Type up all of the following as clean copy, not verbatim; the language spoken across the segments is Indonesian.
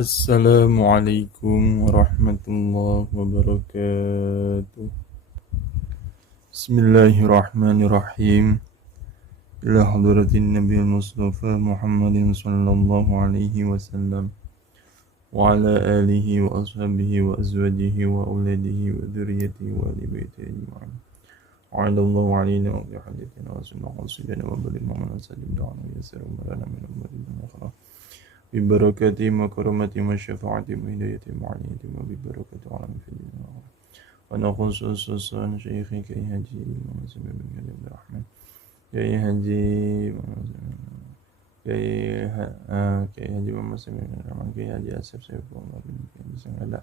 Assalamualaikum warahmatullahi wabarakatuh. Bismillahirrahmanirrahim. Ila hadratin Nabi Mustafa Muhammadin sallallahu alaihi wasallam wa ala alihi wa ashabihi wa azwajihi wa auladihi wa dzurriyyatihi wa ali baitihi ajma'in. Wa'adallahu alaina wa bi hadiyatina wa sunnah qasidina wa baligh ma'ana salim da'ana wa yasir umarana min ummatin akhirah. ببركاتهم وكرمتهم وشفاعتهم وهدايتهم وعنايتهم وببركة عالم في الدنيا والآخرة ونخص خصوصا شيخي كي هجي ومسلم بن عبد الرحمن كي هجي كي هجي ومسلم بن الرحمن كي هجي أسف سيف الله بن كي سنغلا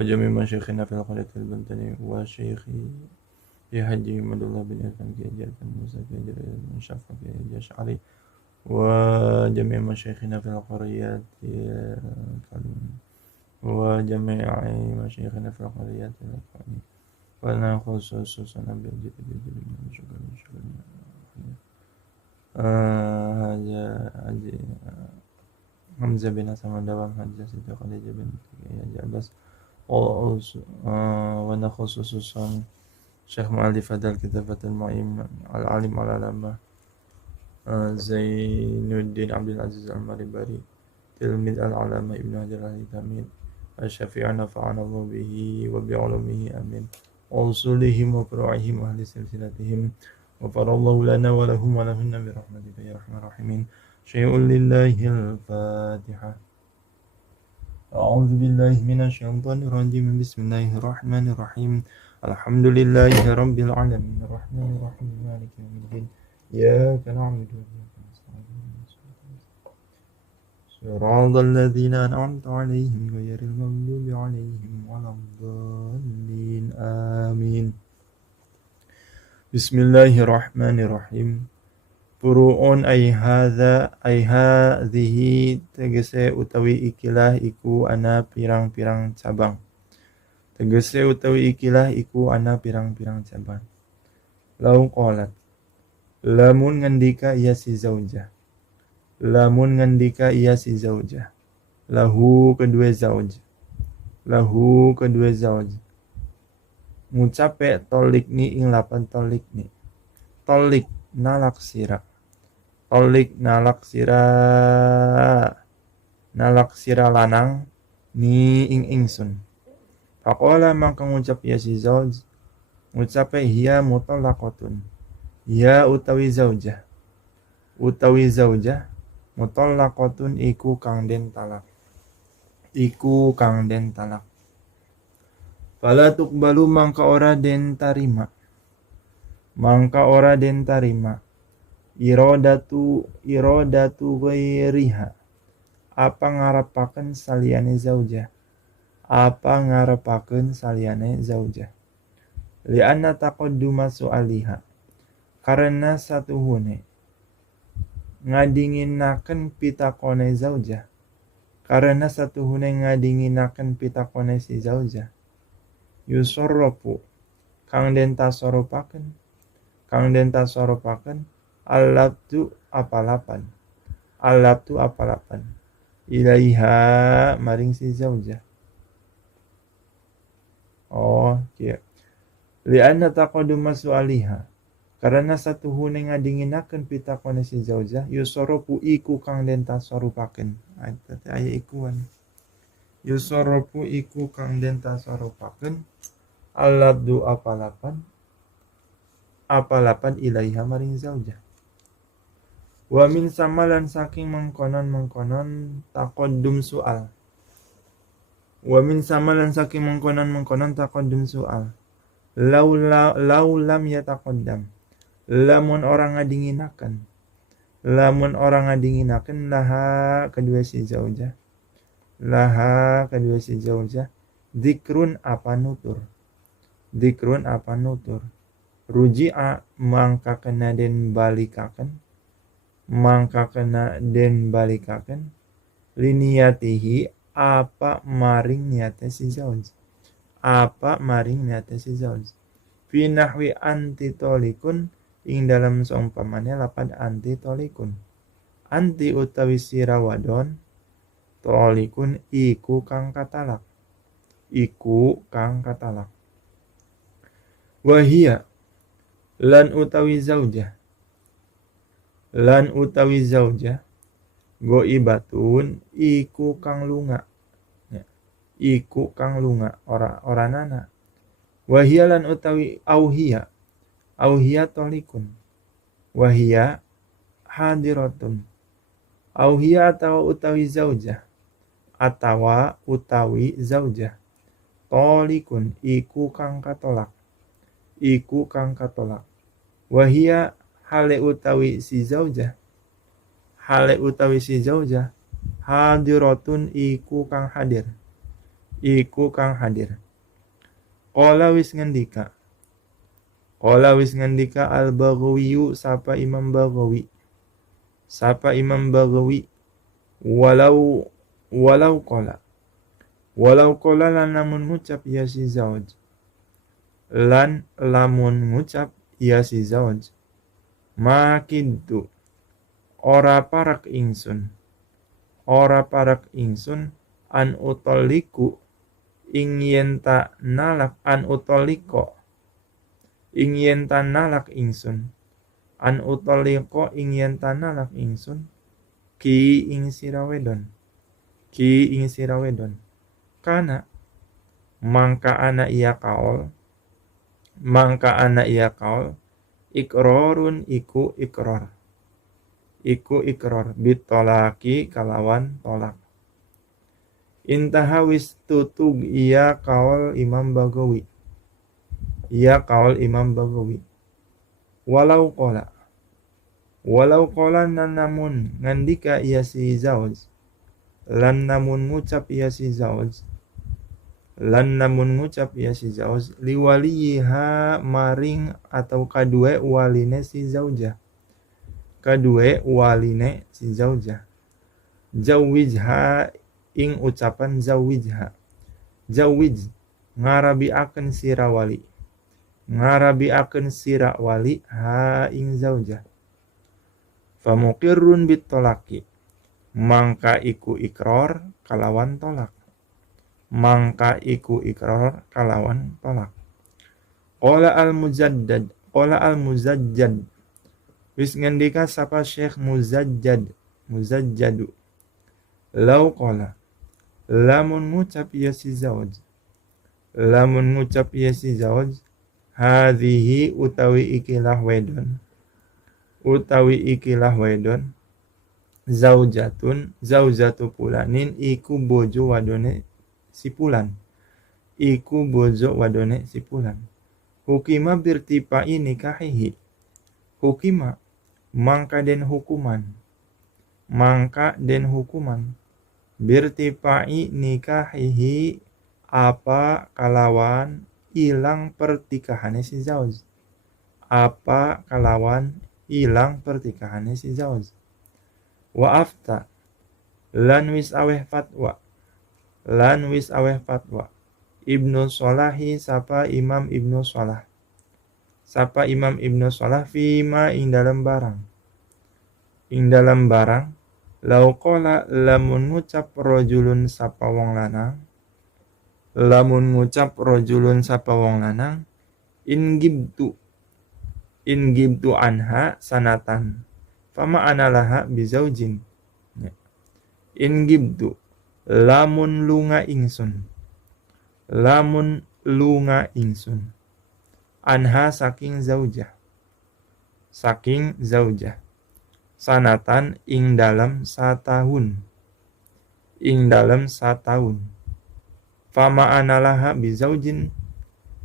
وجميع مشايخنا في القرية البنتني وشيخي كي هجي محمد الله بن إرفان كي هجي الفن موسى كي هجي المشافى كي هجي أشعري وجميع مشايخنا في القريات وجميع مشايخنا في القريات الأقوالية ونأخذ خصوصا بالجد شكرا حمزة بن سلمة دوام حجة سيدة خديجة بنت جعبس ونأخذ خصوصا شيخ مؤلف هذا الكتاب المعين العالم العلامة زين الدين عبد العزيز المريبري تلميذ العلامة ابن حجر الهيثمي الشفيع نفعنا الله به وبعلومه آمين وأصولهم وفروعهم وأهل سلسلتهم غفر الله لنا ولهم ولهن برحمتك يا أرحم الراحمين شيء لله الفاتحة أعوذ بالله من الشيطان الرجيم بسم الله الرحمن الرحيم الحمد لله رب العالمين الرحمن الرحيم مالك يوم الدين إياك نعبد وإياك نستعين صراط الذين أنعمت عليهم غير المغضوب عليهم ولا الضالين آمين بسم الله الرحمن الرحيم Furu'un ay hadhihi tegese utawi ikilah iku ana pirang-pirang cabang. Tegese utawi ikilah iku ana pirang-pirang cabang. Lau qalat lamun ngandika iya si zaujah. Lamun ngandika iya si zaujah. Lahu kedua zauj. Lahu kedua zauj. Ngucape tolikni ing lapan tolikni. Tolik nalak sira. Tolik nalak sira lanang ni ing ingsun. Faqala maka ngucap iya si zauj. Ngucape hiya mutallaqatun. Ya utawi zaujah mutallaqatun iku kang den talak fala tuqbalu mangka ora den tarima iradatu ghairiha apa ngarepaken saliyane zaujah li anna taqadduma su'aliha karena satuhune ngadinginaken pitakone zaujah si zaujah yusorrofu kang den tasoropaken alabtu apalapan ilaiha maring si zaujah lianna taqadduma su'aliha karena satuhune ngadinginaken pitakone si zaujah yusoropu iku kang den tasoropaken aya ikuan yusoropu iku kang den tasoropaken alabdu apalapan ilaiha maring zaujah wa min samalan saking mengkonon taqaddum soal lau lam yataqaddam lamun orang ngadinginaken laha kedua si zaujah dikrun apa nutur ruji'a mangka kena den balikaken liniyatihi apa maring niate si zauj fi nahwi anti tolikun ing dalam seumpamane lapad anti tolikun. Anti utawi sira wadon Tolikun iku kang katalak. Iku kang katalak. Wahia lan utawi zaujah. Lan utawi zaujah goibatun iku kang lunga. Ya. Iku kang lunga ora nana. Wahia lan utawi auhia. Auhia tolikun. Wahia hadiratun. Auhia atau utawi zaujah. Atawa utawi zaujah. Tolikun iku kang katolak. Iku kang katolak. Wahia hale utawi si zaujah. Hale utawi si zaujah. Hadiratun iku kang hadir. Iku kang hadir. Qala wis ngendika. Qala wis ngendika al-Baghawi sapa Imam Baghawi. Sapa Imam Baghawi. Walau qala. Walau qala lan namun ngucap ya si zauj. Lan lamun ngucap ya si zauj. Makintu. Ora parak ingsun. Ora parak ingsun an utoliku ing yen ta nalak an utoliko ing yen ta nalak ingsun an utoliko ing yen ta nalak ingsun ki ing sirawedon kana mangka ana iya kaol ikrorun iku ikrar bitolaki kalawan tolak. Intaha wis tutug iya kaul Imam Baghawi. Walau qala namun ngandika iya si zauj. Lan namun ngucap iya si zauj. Liwaliha maring atau kadue waline si zaujah. Jawijha ing ucapan zawijha. Zawij ngarabi akan sira wali ha ing zaujah. Famuqirrun bitolaki mangka iku ikrar kalawan tolak. Qala al-Muzajjad wis ngendika sapa Syekh Muzajjadu. Lau qala lamun ngucap ya si zauj. Hadhihi utawi ikilah wedon. Zaujatu pulanin iku bojo wadone si pulan. Hukima birtipa ini kahihi. Hukima mangka den hukuman. Birtipai nikahihi apa kalawan ilang pertikahane si zauj. Wa afta lan wis aweh fatwa. Ibnu Sholahi sapa Imam Ibnu Sholah fima ing dalam barang lau qala lamun ngucap rajulun sapa wong lanang in gibtu anha sanatan fama analaha bizaujin. In gibtu lamun lunga ingsun anha saking zaujah sanatan ing dalam satahun fama analaha bizaujin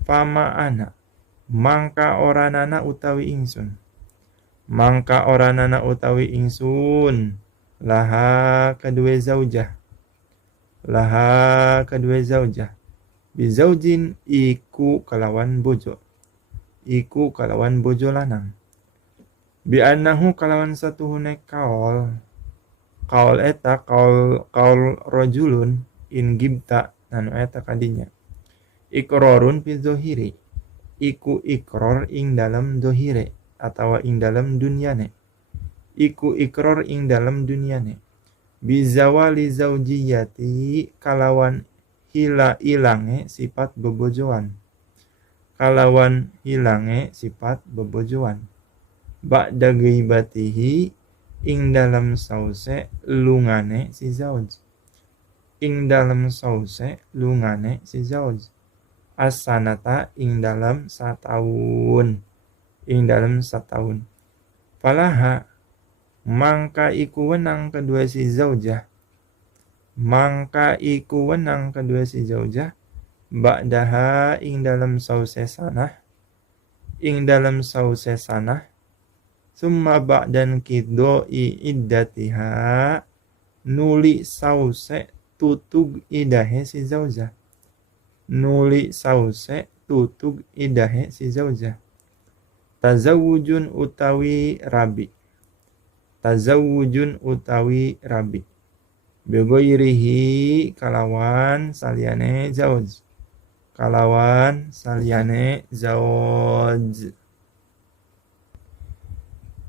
fama ana mangka ora nana utawi ingsun laha kedua zaujah bizaujin iku kalawan bojo lanang bi annahu kalawan satuhune kaul eta kaul rajulun in gibta nanu eta kadinya ikrarun fi zohiri iku ikrar ing dalam zohire atau ing dalam dunyane Bizawali zaujiyati kalawan ilange sifat bebojoan. Kalawan hilange sifat bebojoan. Ba'da ghaibatihi ing dalam sause lungane si zauj. Ing dalam sause lungane si zauj. As-sanata ing dalam satahun. Ing dalam setahun. Falaha mangka iku wenang kedua si zaujah. Mangka iku wenang kedua si zaujah. Ba'daha ing dalam sause sanah. Ing dalam sause sanah. Summa ba'dan kidoi iddatiha. Nuli sause tutug idahe si zaujah. Nuli sause tutug idahe si zaujah. Tazawujun utawi rabi. Tazawujun utawi rabi. Begoirihi kalawan saliane zauj. Kalawan saliane zauj.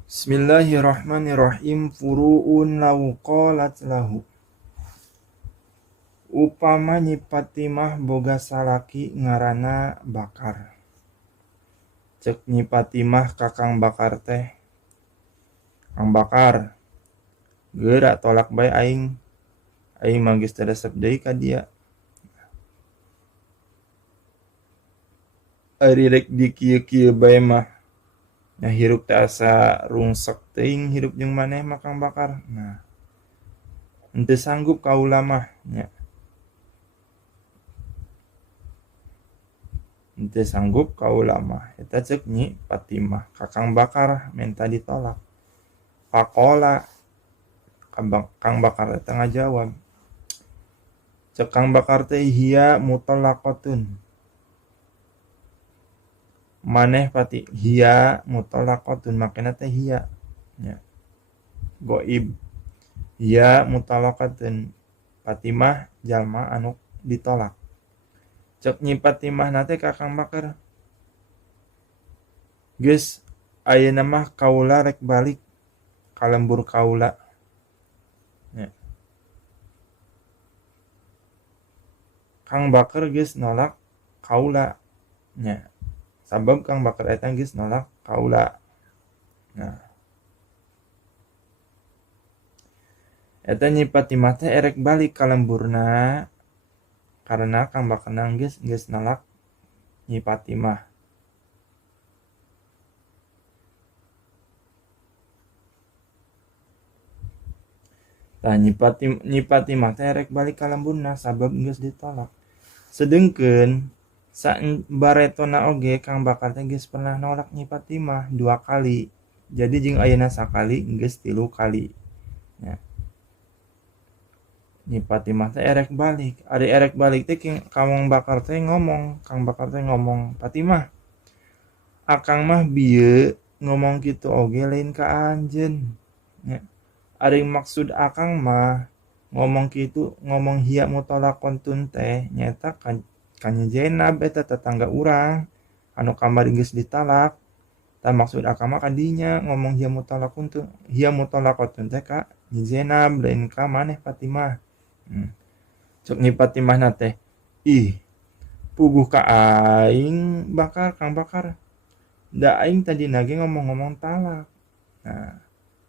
Bismillahirrahmanirrahim. Furu'un lau qalat lahu. Upama Nyipatimah boga salaki ngarana Bakar. Cek Nyipatimah kakang Bakar teh. Kang Bakar, geura tolak bae aing. Aing mah geus teu resep deui ka dia. Ari rek di kieu-kieu bae mah nya hirup teh asa rungsek teuing hirup jeung maneh mah Kang Bakar. Nah, henteu sanggup kaula mah nya. Henteu sanggup kaula mah. Eta ceuk Nyi Patimah. Kakang Bakar minta ditolak. Pakola Kang Bakar teh ngajawab. Cek Kang Bakar teh hiya mutallaqatun. Maneh pati hiya mutallaqatun makena teh hiya. Ya. Goib. Hiya mutallaqatun. Patimah jalma anu ditolak. Cek Nyi Patimah nate Kakang Bakar. Geus ayeuna mah kaula rek balik ka lembur kaula. Ya. Kang Bakar geus nolak kaula. Nya. Sabab Kang Bakar eta geus nolak kaula. Nah. Eta Nyi Patimah teh erek balik ka lemburna karena Kang Bakar geus nolak Nyi Patimah. Tah Nyi Patimah teh erek balik ka lemburna sabab geus ditolak. Sedengkeun sabaretona oge Kang Bakar teh geus pernah nolak Nyi Patimah 2 kali. Jadi jeung ayeuna sakali geus 3 kali. Ya. Nyi Patimah teh erek balik. Ari erek balik teh Kang Bakar teh ngomong, "Patimah, akang mah bieu ngomong kitu oge lain ka anjeun." Ya. Ari maksud akang mah ngomong kitu, ngomong hiya mutallaqatun teh nyata ka Nyi Zainab eta tetangga urang anu kamari geus ditalak. Tah maksud akang mah ka dinya ngomong hiya mutallaqatun teh ka Nyi Zainab lain ka maneh Patimah. Cek Nyi Patimah na teh, ih puguh ka aing Kang Bakar. Da aing tadi nage ngomong-ngomong talak. Nah,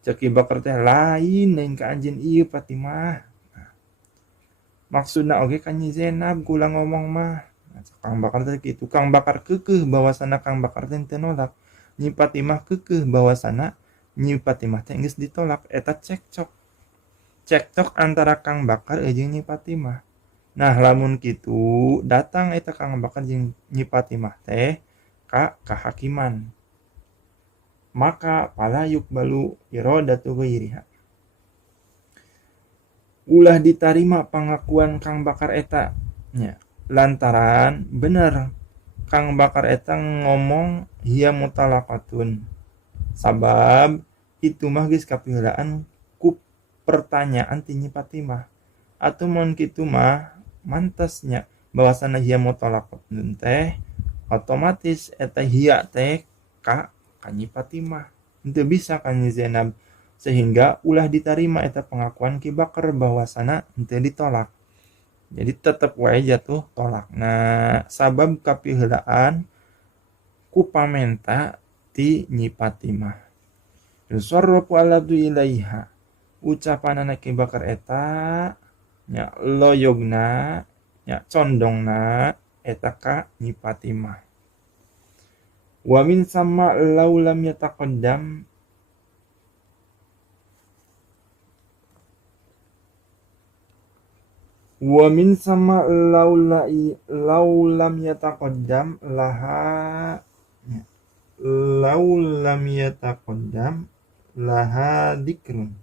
cek Ki Bakar teh lain ka anjeun ieu Patimah. Nah, maksudna oge ka Nyi Zainab kula ngomong mah. Nah, Kang Bakar teh kitu. Kang Bakar keukeuh bahwasana Kang Bakar teh teu nolak. Nyi Patimah keukeuh bahwasana Nyi Patimah teh geus ditolak. Eta cekcok antara Kang Bakar jeung Nyi Patimah. Nah, lamun kitu datang eta Kang Bakar jeung Nyi Patimah teh ka kehakiman. Maka pala yukbalu iradatu ghairiha. Ulah ditarima pengakuan Kang Bakar eta. Ya, lantaran bener Kang Bakar eta ngomong hiya mutallaqatun. Sabab itu mah geus kapihelaan ku pertanyaan ti Nyi Patimah. Atuh mun kitu mah mantasnya bahwasana hiya mutallaqatun teh otomatis eta hiya teh ka Nyi Patimah. Henteu bisa ka Nyi Zainab. sehingga ulah diterima eta pengakuan Ki Bakar bahwasana henteu ditolak. Jadi tetep wae jatuh tolak. Nah, sabab kapiheulaan ku pamenta ti Nyi Patimah. Yusarrafu alabdu ilaiha. Ucapanana Ki Bakar eta nya loyogna nya condongna eta ka Nyi Patimah. Wa min sama law lam yataqaddam wa min sama law lam yataqaddam laha law lam yataqaddam laha dzikrun.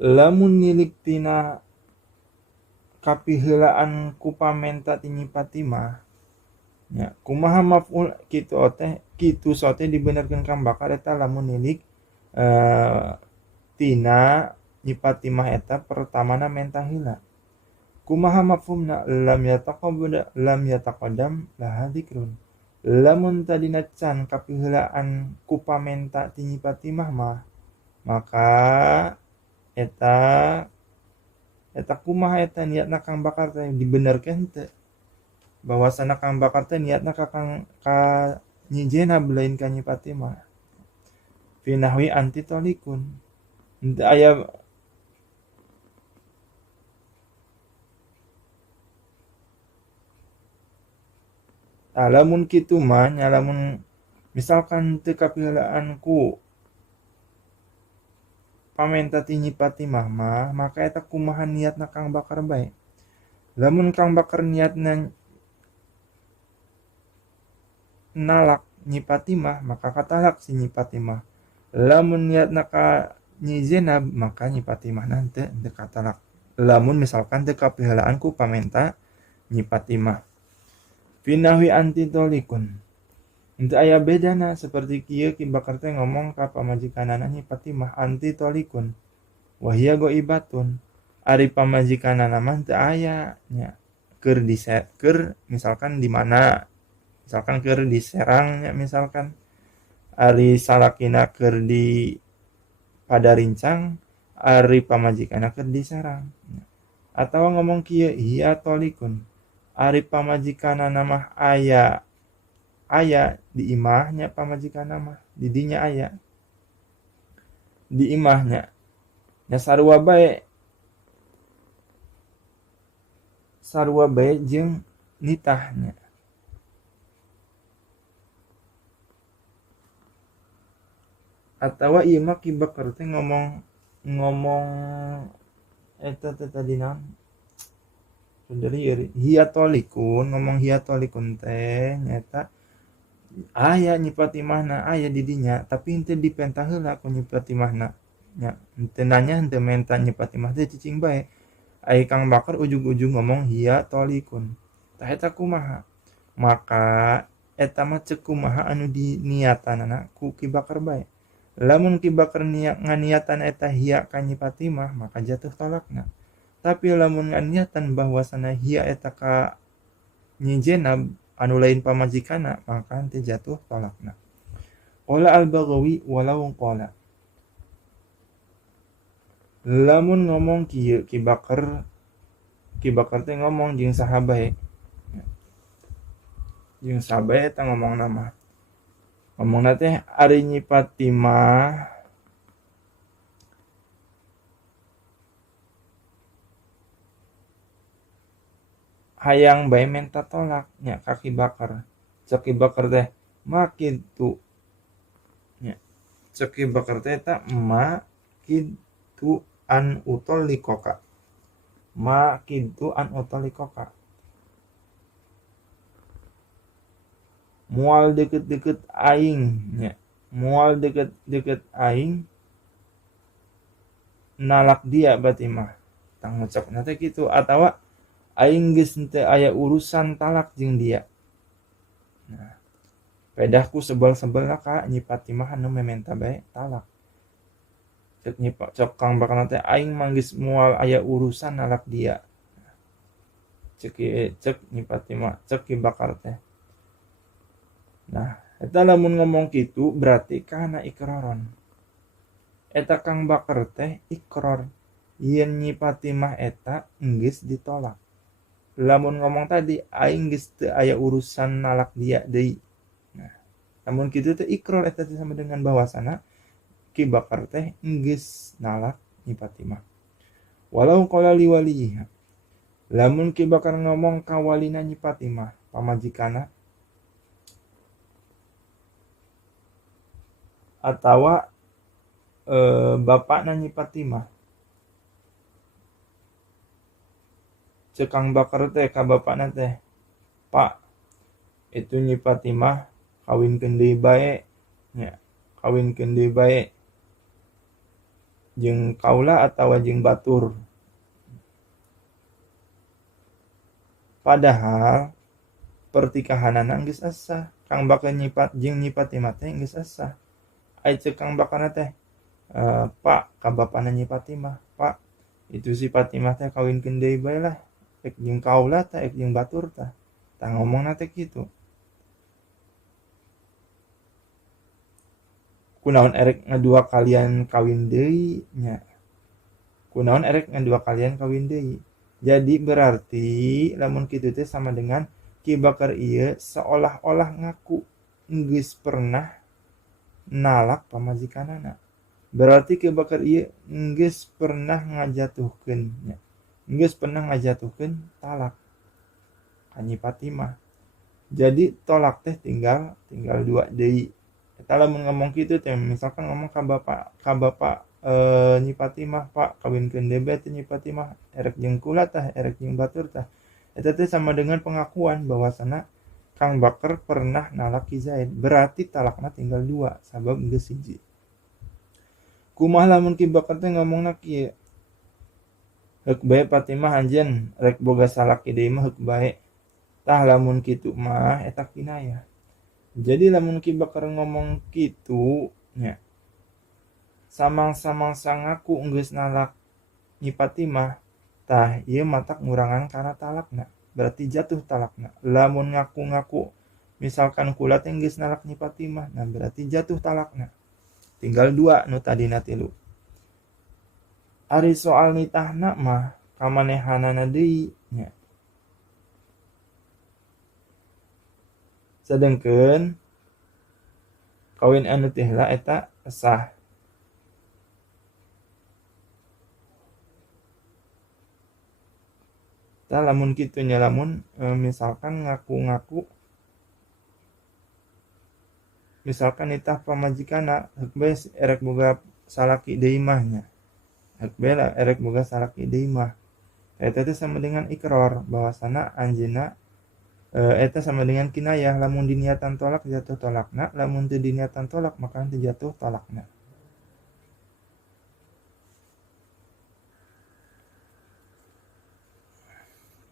Lamun nilik tina kapiheulaan ku pamenta ti Nyi Patimah nya kumaha maf'ul kitu teh kitu sote dibenerkeun Kang Bakar eta lamun nilik tina Nyi Patimah eta pertamana menta heula. Kumaha mafhumna lam yataqaddam laha dzikrun. Lamun tadina can kapiheulaan ku pamenta ti Nyi Patimah mah maka eta kumaha eta niatna Kang Bakar teh dibenerkeun teu bahwasana Kang Bakar teh niatna ka Nyi Jenab lain ka Nyi Patimah fi nahwi anti tolikun. Henteu aya lamun kitu mah nya lamun misalkan teu kapiheulaan ku pamenta ti Nyi Patimah mah maka eta kumaha niatna Kang Bakar bae. Lamun Kang Bakar niatna nalak Nyi Patimah maka katalak si Nyi Patimah. Lamun niatna ka Nyi Jenab maka Nyi Patimah nanti teu katalak. Lamun misalkan teu kapiheulaan ku pamenta Nyi Patimah. Finahwi anti tolikun. Henteu aya bedana seperti kieu Ki Bakar teh ngomong ka pamajikanana Nyi Patimah anti tolikun. Wahia goibatun. Ari pamajikanana mah teu aya nya keur misalkan di mana misalkan keur di Serang nya misalkan ari salakina keur di Padarincang ari pamajikanana keur di Serang. Atawa ngomong kieu hiya tolikun. Ari pamajikanana mah aya di imahnya pamajikanana mah di dinya aya di imahnya nya sarua bae jeung nitahnya. Atawa ieu mah Ki Bakar teh ngomong eta teh tadi naon sundari hiya tolikun, ngomong hiya tolikun teh nyata aya Nyi Patimahna aya di dinya tapi henteu dipentah heula ku Nyi Patimahna nya henteu nanya henteu menta Nyi Patimah teh cicing bae. Ai Kang Bakar ujug-ujug ngomong hiya tolikun. Tah eta kumaha? Maka eta mah ceuk kumaha anu diniatanana ku Ki Bakar bae. Lamun Ki Bakar nganiatan eta hiya ka Nyi Patimah maka jatuh tolakna. Tapi lamun nganiatan bahwasana hiya eta ka Nyi Jenab anu lain pamajikanna maka henteu jatuh tolakna. Qala Al-Baghawi walau qala. Lamun ngomong kieu Ki Bakar teh ngomong jeung saha bae. Jeung saha bae eta ngomongna mah. Ngomongna teh ari Nyi Patimah hayang bae menta tolak nya ka Ki Bakar. Cek Ki Bakar teh makitu nya. Cek Ki Bakar teh eta makitu an utolikoka. Makitu an utolikoka. Moal deket-deket aing nya. Moal deket-deket aing nalak dia berarti mah. Tang ngucapna teh kitu atawa aing geus teu aya urusan talak jeung dia. Nah, pedahku sebel-sebel ka Nyi Patimah anu mementa bae talak. Cek Kang Bakar teh aing mah geus moal aya urusan nalak dia. Cek Nyi Patimah, cek Ki Bakar teh. Nah, Eta lamun ngomong kitu berarti kana ikroron. Eta Kang Bakar teh ikror yen Nyi Fatimah eta geus ditolak. Lamun ngomong tadi aing geus teu aya urusan nalak dia deui. Nah, lamun kitu teh ikror eta teh sama dengan bahwasana Ki Bakar teh geus nalak Nyi Fatimah. Walau qala liwaliha. Lamun Ki Bakar ngomong ka walina Nyi Fatimah, pamajikanna atawa bapakna Nyi Fatimah. Cek Kang Bakar teh ka bapakna teh, "Pak, itu Nyi Fatimah kawinkeun deui bae nya, kawinkeun deui bae jeung kaula atawa jeung batur." Padahal pertikahanana geus asa. Kang Bakar jeung Nyi Fatimah teh geus asa. Ai cek Kang Bakar teh, "Pak, ka bapana Nyi Fatimah, Pak, itu si Fatimah teh kawinkeun deui bae lah, ek jeung kaula tah, ek jeung batur tah." Tah ngomongna teh kitu. Kunaon erek ngadua kalian kawin deui nya. Kunaon erek ngadua kalian kawin deui. Jadi berarti lamun kitu teh sama dengan Ki Bakar ieu seolah-olah ngaku geus pernah nalak pamajikanana. Berarti Ki Bakar ieu geus pernah ngajatuhkeun nya. Geus pernah ngajatuhkeun talak ka Nyi Fatimah. Jadi tolak teh tinggal dua deui. Eta lamun ngomong kitu teh misalkan ngomong ka bapak Nyi Fatimah, "Pak, kawinkeun deui bae teh Nyi Fatimah, erek jeung kula tah, erek jeung batur tah." Eta teh sama dengan pengakuan bahwasana Kang Bakar pernah nalak Ki Zaid. Berarti talakna tinggal 2 sabab geus hiji. Kumaha lamun Ki Bakar teh ngomongna kieu, "Heuk bae Fatimah anjeun rek boga salaki deui mah heuk bae." Tah lamun kitu mah eta kinayah. Jadi lamun Ki Bakar ngomong kitu nya, samang-samangsa ngaku geus nalak Nyi Fatimah, tah ieu matak ngurangan kana talakna. Berarti jatuh talakna. Lamun ngaku-ngaku misalkan kula teh geus nalak Nyi Fatimah, nah berarti jatuh talakna. Tinggal 2 nu tadina 3. Ari soal nitahna mah kamanehanana deui nya. Sedengkeun kawin anu teh heula eta sah. Tah lamun kitu nya, lamun misalkan ngaku-ngaku misalkan nitah pamajikanna heuk bae erek boga salaki deui mah nya. Heuk bae lah erek boga salaki deui mah. Eta teh sama dengan ikror bahwasana anjeunna eta sama dengan kinayah. Lamun diniatan tolak jatuh tolakna, lamun teu diniatan tolak maka teu jatuh tolakna.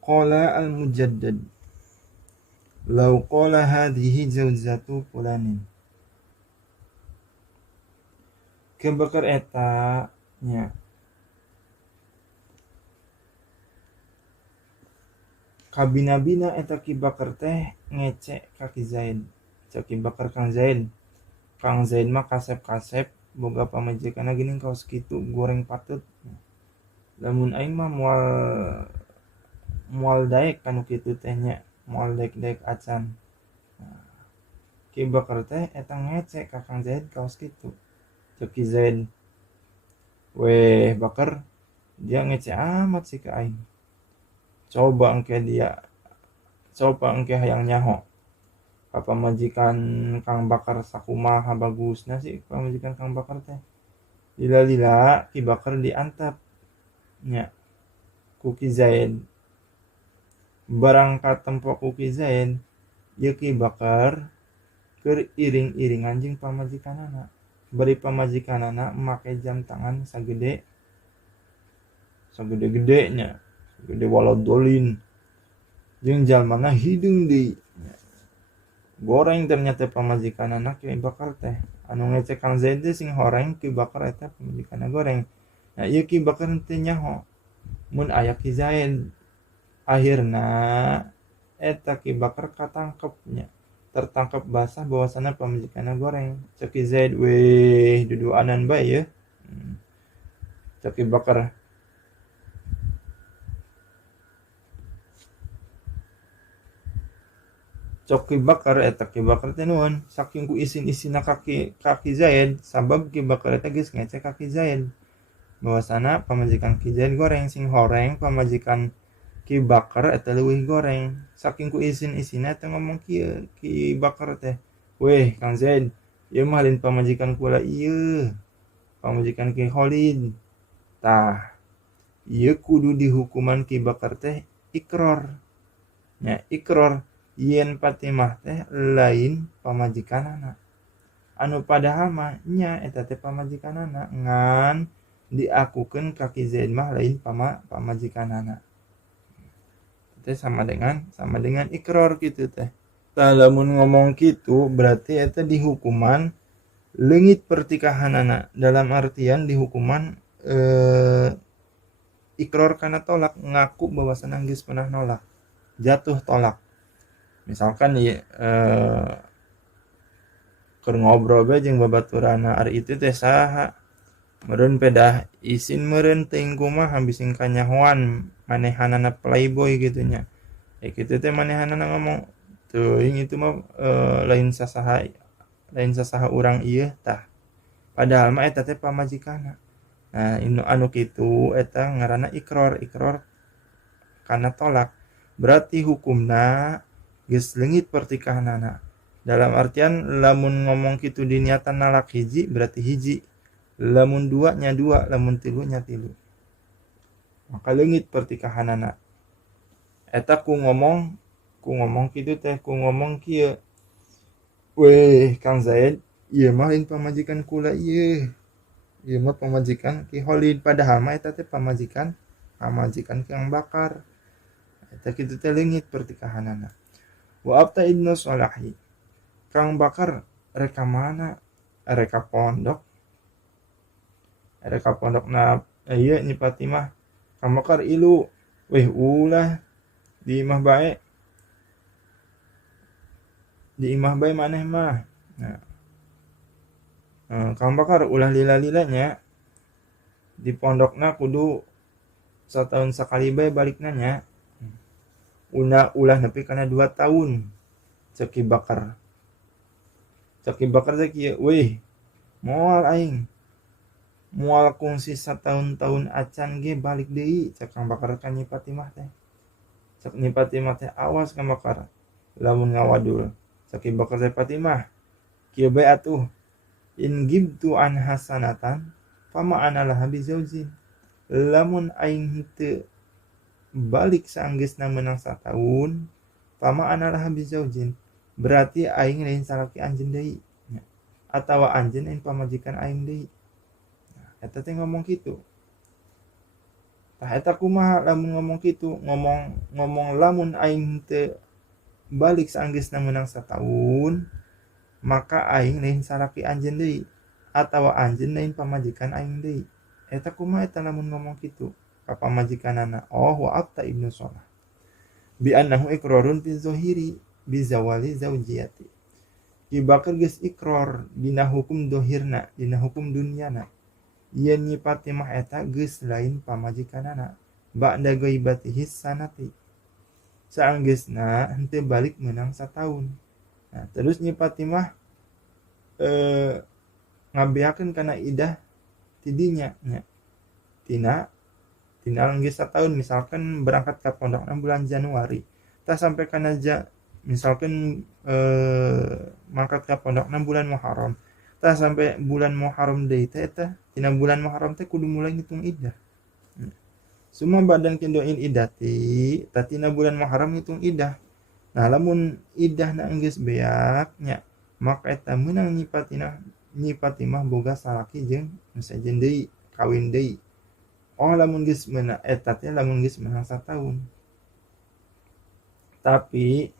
Qala al-Mujaddad, "Law qala hadhihi zawjatu fulanin." Ki Bakar eta nya kabina-bina eta Ki Bakar teh ngece ka Ki Zaid. Cek Ki Bakar Kang Zaid. Kang Zaid mah kasep-kasep boga pamajikanna geuning kaos kitu goreng patut. Lamun aing mah moal daek kanu kitu teh nya, moal daek-daek acan. Ki Bakar teh eta ngece ka Kang Zaid kaos kitu. Cek Ki Zaid, "Weh Bakar, dia ngece amat sih ke aing. Coba engke hayang nyaho ka pamajikan Kang Bakar sakumaha bagusna sih pamajikan Kang Bakar teh." Lila-lila Ki Bakar diantep nya ku Ki Zaid. Barang katempo ku Ki Zaid, ieu Ki Bakar keur iring-iringan jeung pamajikanana. Bari pamajikanana make jam tangan sagede-gede nya, sagede waladolin. Jeung jalmana hideung deui. Goreng ternyata pamajikanana Ki Bakar teh. Anu ngece Kang Zaid teh sing horeng, Ki Bakar eta pamajikanna goreng. Nah ieu Ki Bakar teu nyaho mun aya Ki Zaid. Akhirna eta Ki Bakar katangkep nya. tertangkap basah bahwasana pamajikanna goreng. Cek ki Zaid, weh duduanan bae ya. Cek ki Bakar, cok ki Bakar eta ki Bakar teh nuhun saking ku isin-isina kaki Zaid, sabab ki Bakar eta geus ngecek kaki Zaid bahwasana pamajikan ki Zaid goreng, sing horeng pamajikan ki Bakar eta leuwih goreng. Saking ku isin-isina eta ngomong kieu ki Bakar teh, weh Kang Zaid, ieu mah lain pamajikan kula ieu, pamajikan ki Khalid. Tah, ieu kudu dihukuman ki Bakar teh ikror. Nya ikror yen Fatimah teh lain pamajikanana. Anu padahal mah nya eta teh pamajikanana, ngan diakukeun kaki Zaid mah lain pamajikanana. Teh sama dengan ikror gitu teh. Tah lamun ngomong gitu berarti eta dihukuman leungit pertikahanana, dalam artian dihukuman ikror kana tolak, ngaku bahwasana geus pernah nolak, jatuh tolak. Misalkan ya keur ngobrol bae jeung babaturana ari itu teh saha, meureun pedah isin meureun teuing kumaha bising kanyahoan manehanana playboy gitu nya. Kitu teh manehanana ngomong teuing itu mah lain sasaha urang ieu tah. Padahal mah eta teh pamajikanna. Nah, anu kitu eta ngaranna ikror kana tolak. Berarti hukumna geus leungit pertikahanana. Dalam artian lamun ngomong kitu diniatan nalak hiji berarti hiji, lamun dua nya dua, lamun tilu nya tilu. Maka leungit pertikahanana. Eta ku ngomong kitu teh, ku ngomong kieu, weh Kang Zaid, ieu mah lain pamajikan kula ieu. Ieu mah pamajikan ki Khalid, padahal mah eta teh pamajikan Kang Bakar. Eta kitu teh leungit pertikahanana. Wa abta ibnu Salahi, Kang Bakar reka mana? Reka pondok na ieu Nyi Fatimah. Kang Bakar ilu, weh ulah di imah bae maneh mah. Nah, Kang Bakar ulah lila-lilanya di pondokna kudu satahun sakali bae balikna nya. Ulah nepi kana 2 tahun. Cek ki Bakar teh kieu, weh moal aing moal kungsi satahun-tahun acan ge balik deui, cek Kang Bakar ka Nyi Fatimah teh. Cek Nyi Fatimah teh, awas Kang Bakar lamun ngawadul. Cek ki Bakar teh, Fatimah kieu bae atuh, in gibtu an hasanatan fama ana laha bizaujin. Lamun aing teu balik saanggeusna meunang satahun, fama ana laha bizaujin, berarti aing lain salaki anjeun deui, atawa anjeun lain pamajikan aing deui. Eta teh ngomong kitu. Tah eta kumaha lamun ngomong kitu, ngomong lamun aing teu balik saanggeusna meunang satahun, maka aing lain salaki anjeun deui, atawa anjeun lain pamajikan aing deui. Eta kumaha eta lamun ngomong kitu ka pamajikanana? Oh, wa abta ibnu Salah bi annahu iqrarun fi zahiri bi zawali zaujiyati. Ki Bakar geus iqrar dina hukum dohirna, dina hukum dunyana. Yen Nyi Fatimah eta geus lain pamajikanana ba'da ghaibatihi sanati, saanggeusna henteu balik meunang satahun. Nah, terus Nyi Fatimah ngabeakeun kana idah tidinya nya. Tina geus satahun, misalkan berangkat ka pondokna bulan Januari, tah sampai kana misalkan mangkat ka pondokna bulan Muharram, tah sampai bulan Muharram deui teh eta tina bulan Muharram teh kudu mulai ngitung iddah. Semua badan kindoin idati tah tina bulan Muharram ngitung iddah. Nah, lamun iddahna geus beak nya, maka eta meunang Nyi Fatimah boga salaki jeung nu sajen deui, kawin deui. Oh, lamun geus meunang eta teh lamun geus meunang satahun. Tapi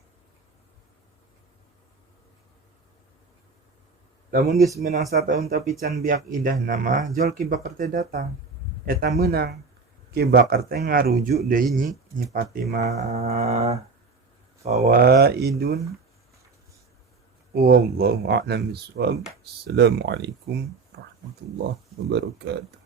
lamun geus meunang satahun tapi can biak idahna mah jol Ki Bakar teh datang. Eta meunang Ki Bakar teh ngarujuk deui Nyi Fatimah. Fawaidun Wallahu a'lam bishawab. Assalamualaikum warahmatullahi wabarakatuh.